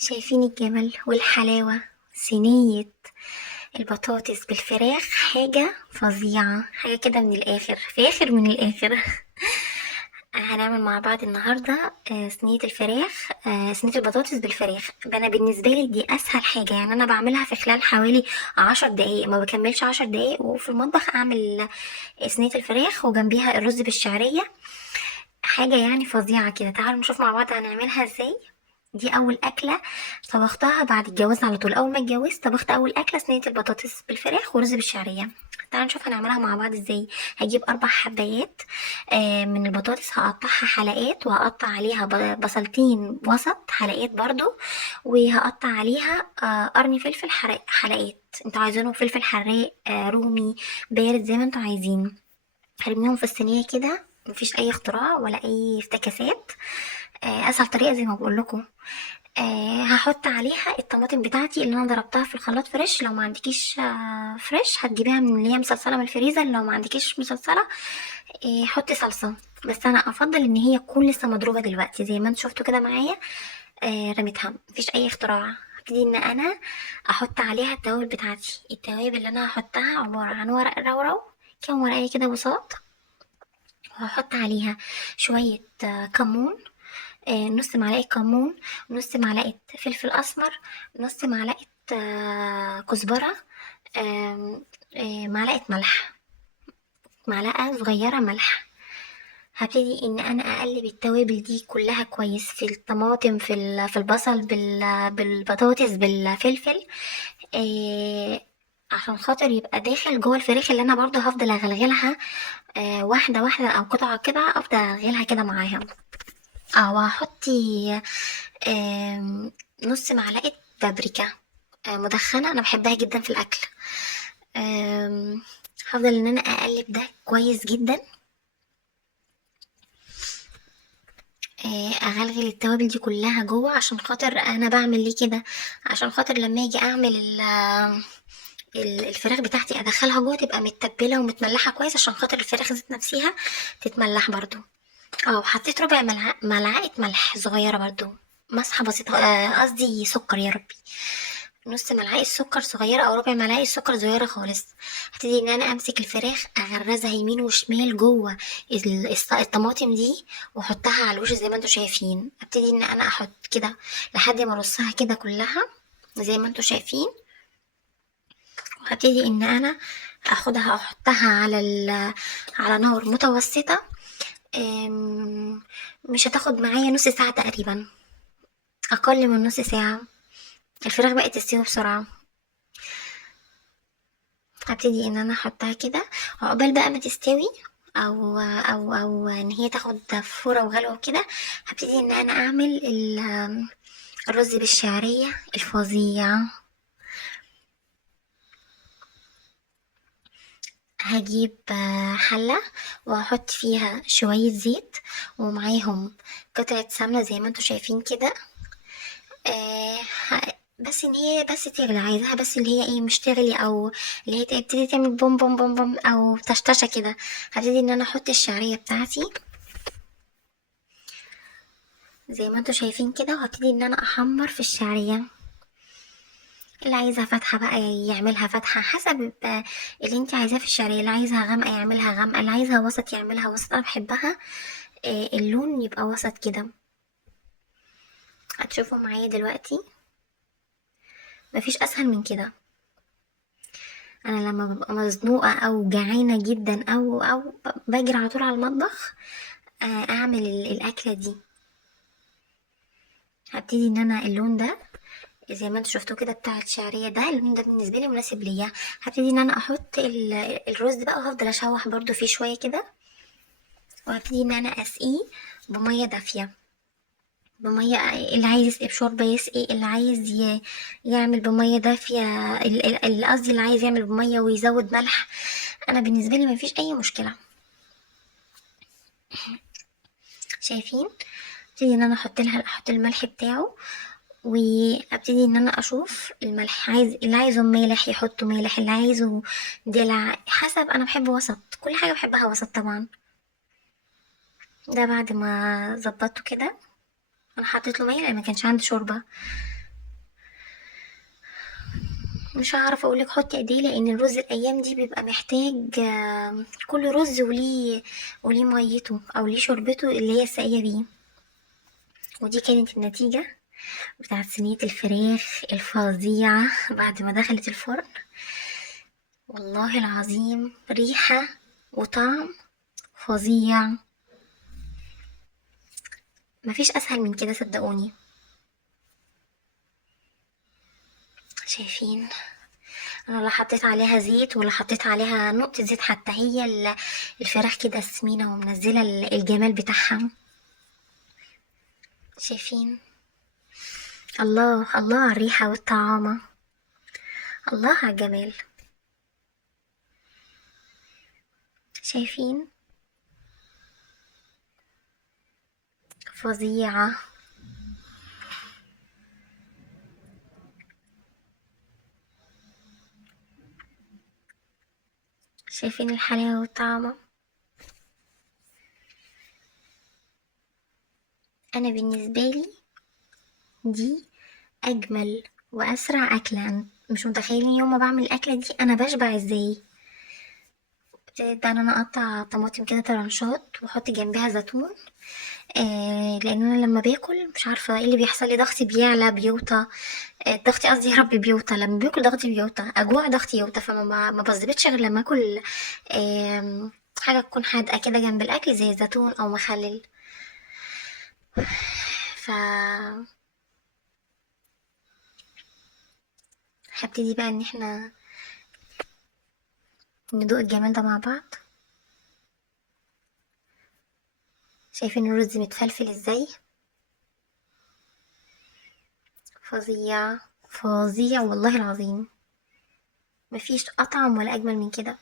شايفين الجمال والحلاوة؟ صينية البطاطس بالفراخ حاجة فظيعة، حاجة كده من الآخر، في آخر من الآخر. هنعمل مع بعض النهاردة صينية الفراخ، صينية البطاطس بالفراخ. أنا بالنسبة لي دي أسهل حاجة، يعني أنا بعملها في خلال حوالي 10 دقايق، ما بكملش 10 دقايق، وفي المطبخ أعمل صينية الفراخ وجنبيها الرز بالشعرية. حاجة يعني فظيعة كده. تعالوا نشوف مع بعض هنعملها ازاي. دي اول اكله طبختها بعد الجواز على طول. اول ما اتجوزت طبخت اول اكله صينيه البطاطس بالفراخ ورز بالشعريه. تعالوا نشوف هنعملها مع بعض ازاي. هجيب 4 حبايات من البطاطس، هقطعها حلقات، وهقطع عليها بصلتين وسط حلقات برضو، وهقطع عليها قرن فلفل حلقات. انتوا عايزينه فلفل حراق رومي بارد زي ما انتوا عايزين. هرميهم في الصينية كده، مفيش أي اختراع ولا أي افتكاسات. أسهل طريقة زي ما بقول لكم. هحط عليها الطماطم بتاعتي اللي أنا ضربتها في الخلاط فريش. لو ما عندكيش فريش هتجيبيها من اللي هي مسلسلة من الفريزر. لو ما عندكيش مسلسلة حطي صلصة، بس أنا أفضل إن هي تكون لسه مضروبة دلوقتي زي ما انتوا شفتوا كده معايا. رميتها، مفيش أي اختراع. هبتدي إن أنا أحط عليها التوابل بتاعتي. التوابل اللي أنا هحطها عبارة عن ورق رورو، كام ورقة كده بساط، وهحط عليها شوية كمون، نص معلقة كمون، نص معلقة فلفل أسمر، نص معلقة كزبرة، آم، معلقة ملح، معلقة صغيرة ملح. هبتدي ان انا اقلب التوابل دي كلها كويس في الطماطم، في البصل، بالبطاطس، بالفلفل، عشان خاطر يبقى داخل جوه الفراخ اللي انا برضو هفضل اغلغلها واحدة واحدة او قطعة كده، افضل اغلغلها كده معاها. اه، وهحطي نص معلقة بابريكا مدخنة، انا بحبها جدا في الاكل. هفضل ان انا اقلب ده كويس جدا. اغلغل التوابل دي كلها جوه. عشان خاطر انا بعمل ليه كده؟ عشان خاطر لما اجي اعمل الفراخ بتاعتي ادخلها جوه تبقى متبله ومتملحه كويس، عشان خاطر الفراخ ذات نفسها تتملح برضو. اه، وحطيت ربع ملعقه ملح صغيره برضو، مسحه بسيطه، قصدي سكر يا ربي، نص ملعقه سكر صغيره او ربع ملعقه سكر صغيره خالص. هبتدي ان انا امسك الفراخ اغرزها يمين وشمال جوه الطماطم دي، واحطها على الوش زي ما انتوا شايفين. ابتدي ان انا احط كده لحد ما ارصها كده كلها زي ما انتوا شايفين. وهبتدي ان انا اخدها احطها على نار متوسطة. مش هتاخد معايا نص ساعة تقريبا، اقل من نص ساعة. الفراخ بقت تستوي بسرعة. هبتدي ان انا احطها كده عقبال بقى ما تستوي، او ان هي تاخد فورة وغلوة كده. هبتدي ان انا اعمل الرز بالشعرية الفظيع. هجيب حلة وهحط فيها شوية زيت، ومعاهم قطعة سمنة زي ما انتوا شايفين كده. آه، بس ان هي بس تغلي، عايزاها بس اللي هي ايه، مش تغلي او اللي هي تبتدي تعمل بوم بوم بوم بوم او تشتشة كده. هبتدي ان انا احط الشعرية بتاعتي زي ما انتوا شايفين كده، وهبتدي ان انا احمر في الشعرية. اللي عايزها فاتحة بقى يعملها فاتحة حسب اللي انت عايزاه في الشعرية. اللي عايزها غامقة يعملها غامقة، اللي عايزها وسط يعملها وسط. انا بحبها اللون يبقى وسط كده. هتشوفوا معايا دلوقتي مفيش اسهل من كده. انا لما ببقى مزنوقة او جعانة جدا او بجري على طول على المطبخ اعمل الاكلة دي. هبتدي ان انا اللون ده زي ما انتوا شفتوا كده بتاع الشعرية ده، اللون ده بالنسبة لي مناسب ليا. هبتدي ان انا احط الرز ده بقى، وهفضل اشوح برضو فيه شوية كده، وهبتدي ان انا اسقيه بمية دافية. بمية، اللي عايز يسقي بشوربة يسقي، اللي عايز يعمل بمية دافية، قصدي اللي عايز يعمل بمية ويزود ملح. انا بالنسبة لي مفيش اي مشكلة. شايفين؟ ابتدي ان انا احط الملح بتاعه، وابتدي ان انا اشوف الملح. اللي عايزه مالح يحطه مالح، اللي عايزه دلع حسب. انا بحب وسط، كل حاجة بحبها وسط طبعا. ده بعد ما ظبطته كده انا حطيت له ميه لان ما كانش عندي شوربه. مش هعرف اقولك حطي قد ايه، لان الرز الايام دي بيبقى محتاج كل رز وليه ميته او ليه شوربته اللي هي الساقية بيه. ودي كانت النتيجة بتاعت صينية الفراخ الفظيعة بعد ما دخلت الفرن. والله العظيم ريحة وطعم فظيع، مفيش اسهل من كده صدقوني. شايفين؟ انا لا حطيت عليها زيت ولا حطيت عليها نقطة زيت حتى، هي الفراخ كده سمينة ومنزلة الجمال بتاعها. شايفين؟ الله الله على الريحة والطعامة، الله على الجمال. شايفين؟ فظيعة. شايفين الحلاوة والطعامة؟ انا بالنسبة لي دي اجمل واسرع اكلة. أنا مش متخيلين يوم ما بعمل الاكلة دي انا بشبع ازاي. ده انا اقطع طماطم كده طرنشات واحط جنبها زيتون. لان انا لما باكل مش عارفه ايه اللي بيحصل لي، ضغطي بيعلى بيوطى. ضغطي قصدي يا ربي بيوطى، لما باكل ضغطي بيوطى، اجوع ضغطي يوطى، ما بظبطش غير لما اكل حاجه تكون حادقه كده جنب الاكل زي زيتون او مخلل. ف هبتدي بقى ان احنا ندوق الجمال ده مع بعض. شايفين الرز متفلفل ازاي؟ فظيع فظيع والله العظيم، مفيش اطعم ولا اجمل من كده.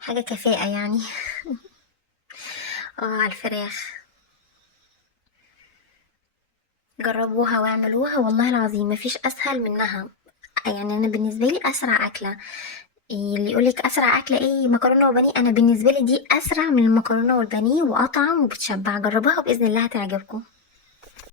حاجه كفاءه يعني. على الفراخ، جربوها واعملوها والله العظيم مفيش اسهل منها. يعني انا بالنسبه لي اسرع اكله. اللي يقولك اسرع اكله ايه مكرونه وبانيه، انا بالنسبه لي دي اسرع من المكرونه والبانيه واطعم وبتشبع. جربوها باذن الله هتعجبكم.